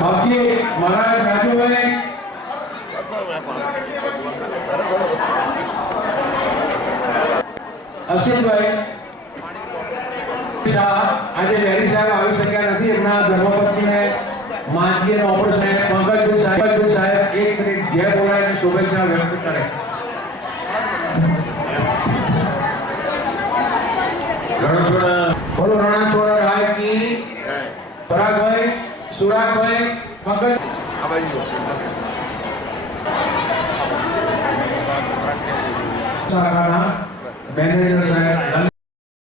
बाकी महाराज राजू भाई અશ્વિનભાઈ આજે ડેરી સાહેબ આવી શક્યા નથી, એમના ધર્મપત્નીને માંદગીનું ઓપરેશન. પંકજભાઈ સાહેબ એક મિનિટ જે બોલાય એની શુભેચ્છા વ્યક્ત કરે. બોલો રણાછોડા રાય કી. પરાગભાઈ, સુરાગભાઈ, પંકજ મેનેજર સાહેબ